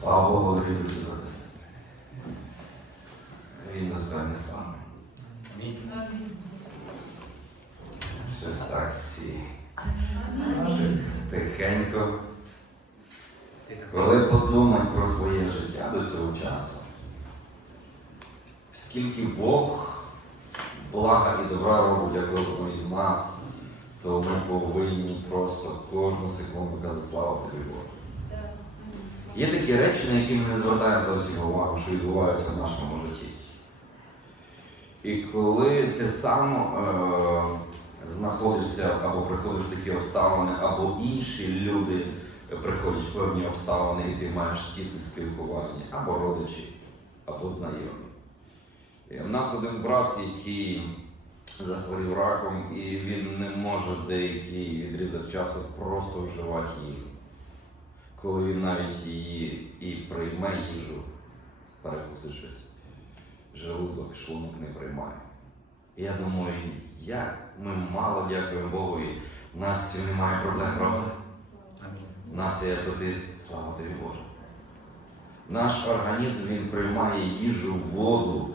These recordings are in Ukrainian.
Слава Богу, дорогі друзі, сестри. Він достойний слави. Щось так всі. Тихенько. Коли подумать про своє життя до цього часу, скільки Бог блага і добра робить для кожного із нас, то ми повинні просто кожну секунду казати слава тобі Боже. Є такі речі, на які ми не звертаємо зовсім увагу, що відбуваються в нашому житті. І коли ти сам е, знаходишся або приходиш в такі обставини, або інші люди приходять в певні обставини, і ти маєш тісне спілкування, або родичі, або знайомі. У нас один брат, який захворів раком, і він не може деякий відрізок часу просто вживати їжу. Коли він навіть її і прийме їжу, перекусить щось, желудок, шлунок не приймає. І я думаю, як ми мало дякуємо Богу, і в нас цим немає проблем, правда? У нас є туди, слава тобі Боже. Наш організм він приймає їжу, воду,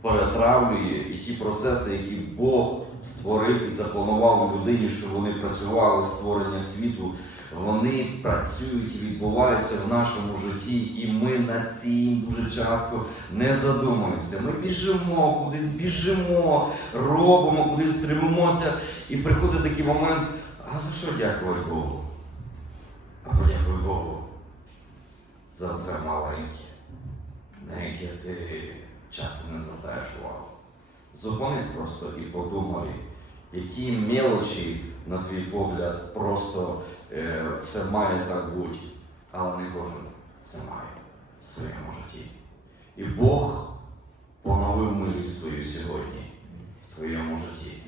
перетравлює і ті процеси, які Бог створив і запланував у людині, щоб вони працювали створення світу, вони працюють і відбуваються в нашому житті, і ми над цим дуже часто не задумуємося. Ми біжимо, кудись біжимо, робимо, кудись стремимося, і приходить такий момент, а за що дякувати Богу? А подякуй Богу за це маленьке, на яке ти часто не звертаєш увагу. Зупинись просто і подумай, які мелочі, на твій погляд, просто е, це має так бути, але не кожен це має в своєму житті. І Бог поновив милість свою сьогодні в твоєму житті.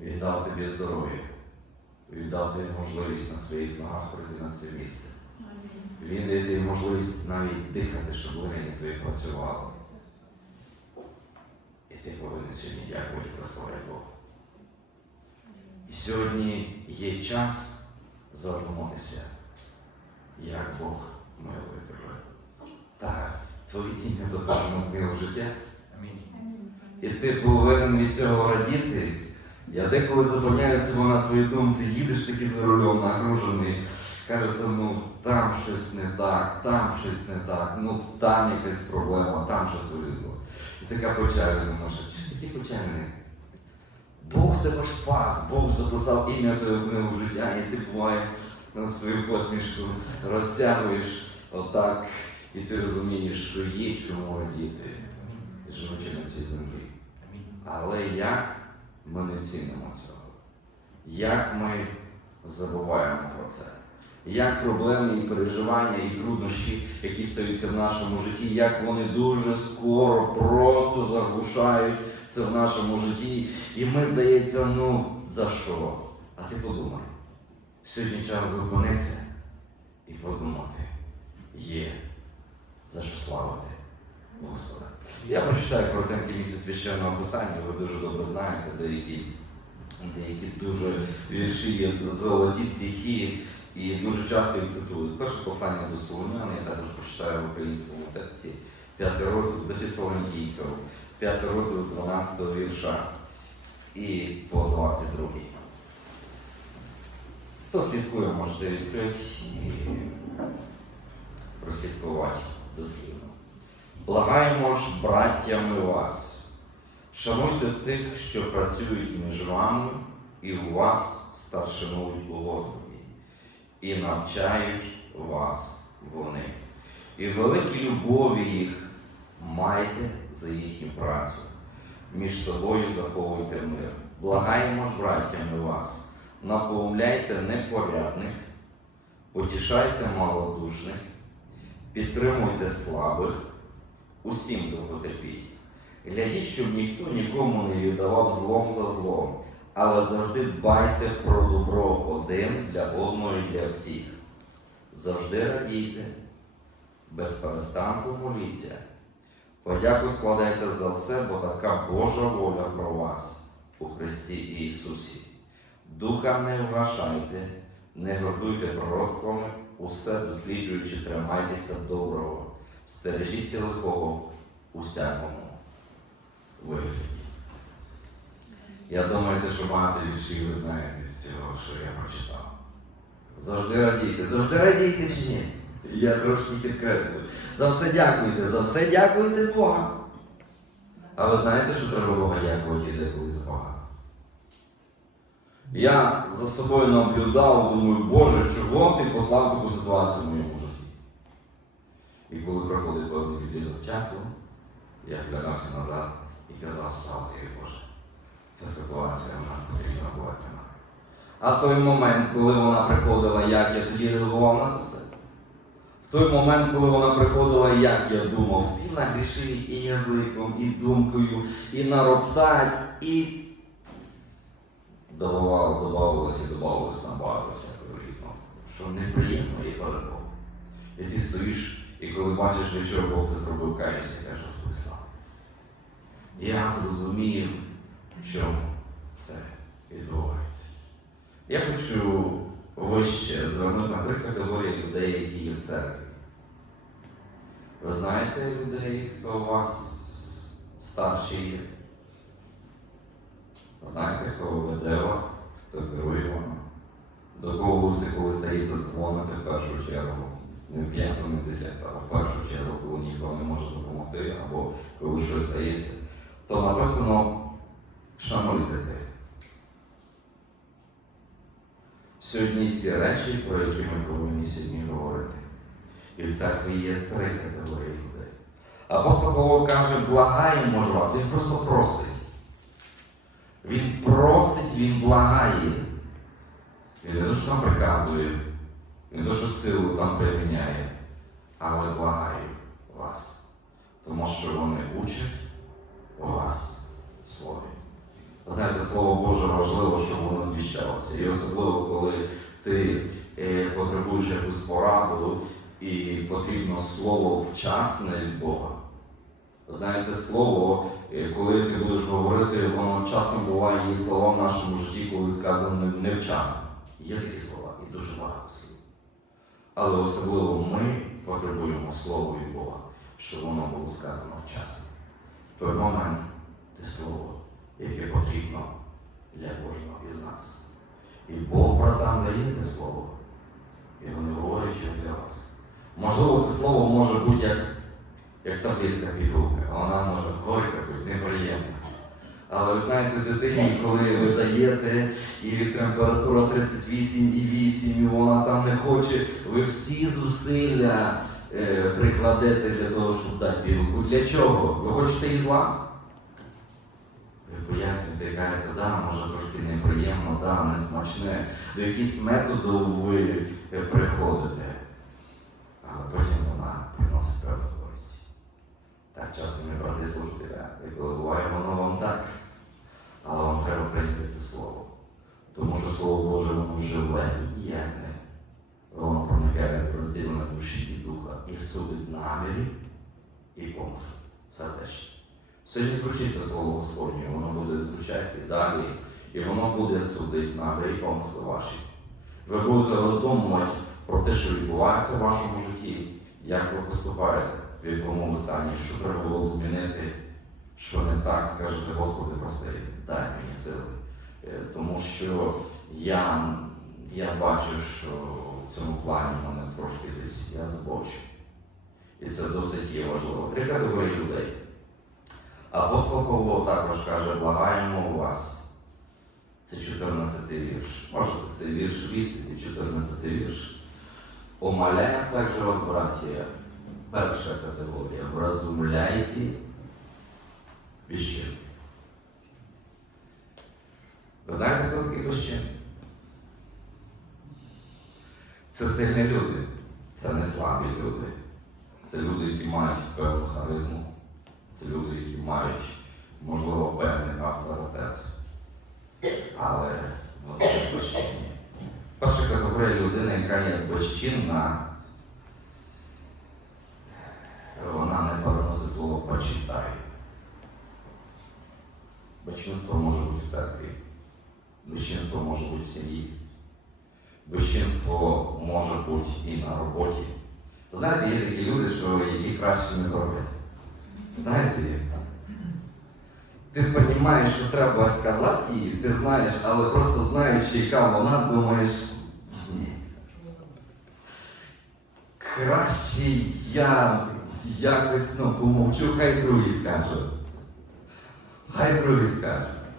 Він дав тобі здоров'я, він дав тобі можливість на своїх ногах прийти на це місце. Він дає тобі можливість навіть дихати, щоб легені твої працювали. І ти повинен сьогодні дякувати прославляти Бога. І сьогодні є час задуматися, як Бог милує тебе. Так, твої дні запрошено в життя. І ти повинен від цього радіти. Я деколи зупиняю себе на своїй думці, їдеш таки за рулем нагружений. Кажеться, ну там щось не так, там щось не так, ну там якась проблема, там щось вилізло. І така печальна, думаєш, ти такий печальний? Бог тебе спас, Бог записав ім'я книгу життя, і ти буває на свою посмішку розтягуєш отак, і ти розумієш, що є чому радіти, живучи на цій землі. Але як ми не цінимо цього? Як ми забуваємо про це? Як проблеми і переживання, і труднощі, які стаються в нашому житті, як вони дуже скоро просто заглушають це в нашому житті. І ми, здається, ну за що? А ти подумай, сьогодні час зупинитися і подумати, є за що славити Господа. Я прочитаю коротеньке місце священного писання, ви дуже добре знаєте, деякі, деякі дуже вірші золоті стихи і дуже часто їх цитують. Перше послання до Солом'ян, я також прочитаю в українському тексті, п'ятий розділ до Фесалонікійців, п'ятий розділ з 12 вірша і по 22. Хто слідкує, можете відкрити і прослідкувати дослідно. Благаємо ж, браттями вас, шануйте тих, що працюють між вами, і у вас старшинують у Господі, і навчають вас вони. І в великій любові їх майте за їхню працю. Між собою заховуйте мир. Благаємо ж, браттями вас, наповняйте непорядних, потішайте малодушних, підтримуйте слабих, усім довготерпіть. Глядіть, щоб ніхто нікому не віддавав злом за злом, але завжди дбайте про добро один для одного і для всіх. Завжди радійте, без перестанку моліться. Подяку складайте за все, бо така Божа воля про вас у Христі Ісусі. Духа не вгашайте, не гордуйте пророцтвами, усе досліджуючи, тримайтеся доброго, стережіться лихого усякому вигляді. Я думаю, що багато віршів ви знаєте з цього, що я прочитав. Завжди радійте, завжди радійте чи ні? Я трошки підкреслю. За все дякуйте, за все дякуйте Бога. А ви знаєте, що треба Бога дякувати деколи за Бога? Я за собою наблюдав, думаю, Боже, чого ти послав таку ситуацію в моєму житті? І коли проходить певний відрізок часу, я глядався назад і казав, слава тобі, Боже, ця ситуація вона потрібна була для мене. А в той момент, коли вона приходила, як я тоді реагував на це все. В той момент, коли вона приходила, як я думав, спів нагрішив і язиком, і думкою, і нароптать, і додавало, додавалося і додавалося набагато всякого різного, що неприємно і далеко. І ти стоїш, і коли бачиш, що Бог це зробив, каєшся, кажеш, Господи, Я зрозумів, чому це відбувається. Я хочу вище звернути на три категорії людей, які є в церкві. Ви знаєте людей, хто у вас старший є? Знаєте, хто веде вас, хто керує вами? До кого всі, коли стається дзвонити в першу чергу? Не в п'яту, не в десяту, а в першу чергу, коли ніхто не може допомогти, або коли щось стається, то написано шануйте. Сьогодні ці речі, про які ми повинні сьогодні говорити. І в церкві є три категорії людей. Апостол Павло каже, благаємо ж вас, він просто просить. Він просить, він благає. Він не те, що там приказує, він не те, що силу там приміняє, але благає вас. Тому що вони учать у вас слові. Слово Боже важливо, щоб воно звіщалося. І особливо, коли ти е, потребуєш якусь пораду і потрібно слово вчасне від Бога. Знаєте, слово, е, коли ти будеш говорити, воно часом буває і слова в нашому житті, коли сказано не- невчасно. Є такі слова і дуже багато слів. Але особливо ми потребуємо слова від Бога, щоб воно було сказано вчасно. В той момент те слово, яке потрібно для кожного із нас. І Бог братам дає те слово. І вони говорять як для вас. Можливо, це слово може бути як, як таблетка пігулка, вона може горька бути, неприємна. Але ви знаєте, дитині, коли ви даєте, і від температура 38,8, і вона там не хоче, ви всі зусилля е, прикладете для того, щоб дати пігулку. Для чого? Ви хочете її зла? Ви пояснюєте, да, може трошки неприємно, да, несмачне. До якихось методів ви е, приходите, але потім вона приносить певну користь. Так часом ми брати служителя, і коли буває воно вам так, але вам треба прийняти це слово. Тому що Слово Боже воно живе і діяльне. Воно проникає в розділення душі і духа і судить намірі і помисли. Сердечні. Сьогодні звучить це слово Господнє, воно буде звучати далі, і воно буде судити наміри і ваші. Ви будете роздумувати про те, що відбувається в вашому житті, як ви поступаєте, в якому стані, що треба було змінити, що не так, скажете, Господи, прости, дай мені сили. Е, Тому що я, я бачу, що в цьому плані мене трошки десь я збочу. І це досить є важливо. Три категорії людей. Апостол Павло також каже, благаємо вас. Це 14 вірш. Можете цей вірш вістити, 14 вірш. Умоляю также вас, братья, перша категорія. Вразумляйте віщин. Ви знаєте, хто такий віщин? Це сильні люди, це не слабі люди. Це люди, які мають певну харизму. Це люди, які мають, можливо, певний авторитет, але вони безчинні. Перша категорія людини, яка є безчинна, вона не переносить слово почитай. Безчинство може бути в церкві, безчинство може бути в сім'ї, Безчинство може бути і на роботі. Знаєте, є такі люди, що які краще не роблять. Знаєте? Ти розумієш, що треба сказати їй, ти знаєш, але просто знаючи, яка вона, думаєш, ні. Краще я якось ну, помовчу, хай другий скаже. Хай другий скаже.